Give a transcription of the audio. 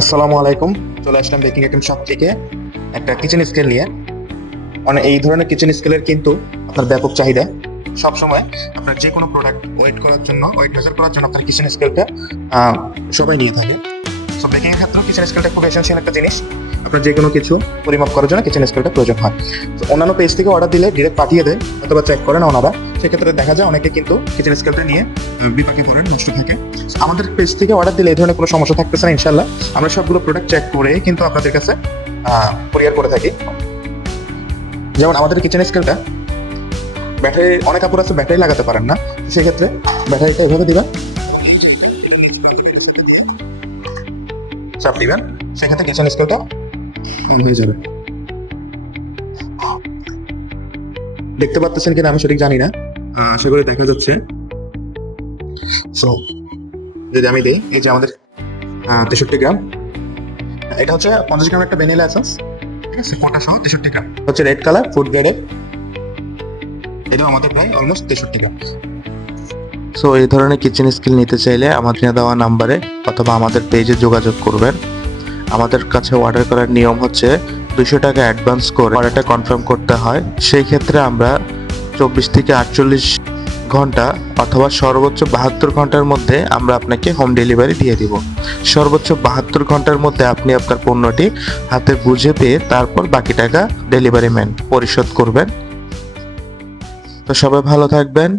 আসসালামু আলাইকুম। চলে আসলাম বেকিং আইটেম শপ থেকে একটা কিচেন স্কেল নিয়ে। এই ধরনের কিচেন স্কেলের কিন্তু আপনার ব্যাপক চাহিদা। সব সময় আপনার যে কোনো প্রোডাক্ট ওয়েট মেজার করার জন্য আপনার কিচেন স্কেলটা সবাই নিয়ে থাকে। সো বেকিং এর ক্ষেত্রেও কিচেন স্কেলটা খুব এসেনশিয়াল একটা জিনিস। আপনার যে কোনো কিছু পরিমাপ করার জন্য কিচেন স্কেলটা প্রয়োজন হয়। তো অন্যান্য পেজ থেকে অর্ডার দিলে ডিরেক্ট পাঠিয়ে দেয় অথবা চেক করে না ওনারা। সেক্ষেত্রে দেখা যায় অনেকে কিন্তু কিচেন স্কেলটা নিয়ে বিপাকে পড়েন, নষ্ট থাকে। আমাদের পেজ থেকে অর্ডার দিলে এই ধরনের কোনো সমস্যা থাকতেছে না ইনশাল্লাহ। আমরা সবগুলো প্রোডাক্ট চেক করে কিন্তু আপনাদের কাছে কুরিয়ার করে থাকি। যেমন আমাদের কিচেন স্কেলটা ব্যাটারি, অনেক কাপড় আছে ব্যাটারি লাগাতে পারেন না, সেক্ষেত্রে ব্যাটারিটা এভাবে দিবেন, চাপ দিবেন, সেক্ষেত্রে কিচেন স্কেলটা হয়ে যাবে। দেখতে পাচ্ছেন কিনা আমি সঠিক জানি না, আশা করি দেখা যাচ্ছে। সো যদি আমি দিই, এই যে আমাদের 63 গ্রাম, এটা হচ্ছে 50 গ্রাম একটা ভ্যানিলা এসেন্স, ঠিক আছে, ফোটা সহ 63 গ্রাম হচ্ছে রেড কালার ফুড গ্রেডের। এটাও আমাদের প্রায় অলমোস্ট 63 গ্রাম। সো এই ধরনের কিচেন স্কিল নিতে চাইলে আমাদের দেওয়া নাম্বারে অথবা আমাদের পেজে যোগাযোগ করবেন। আমাদের কাছে অর্ডার করার নিয়ম হচ্ছে 200 টাকা অ্যাডভান্স করে অর্ডারটা কনফার্ম করতে হয়। সেই ক্ষেত্রে আমরা 24 থেকে 48 ঘন্টা অথবা সর্বোচ্চ 72 ঘন্টার মধ্যে আমরা আপনাকে হোম ডেলিভারি দিয়ে দিব। সর্বোচ্চ 72 ঘন্টার মধ্যে আপনি আপনার পণ্যটি হাতে বুঝে পেয়ে তারপর বাকি টাকা ডেলিভারি ম্যান পরিশোধ করবেন। তো সবাই ভালো থাকবেন।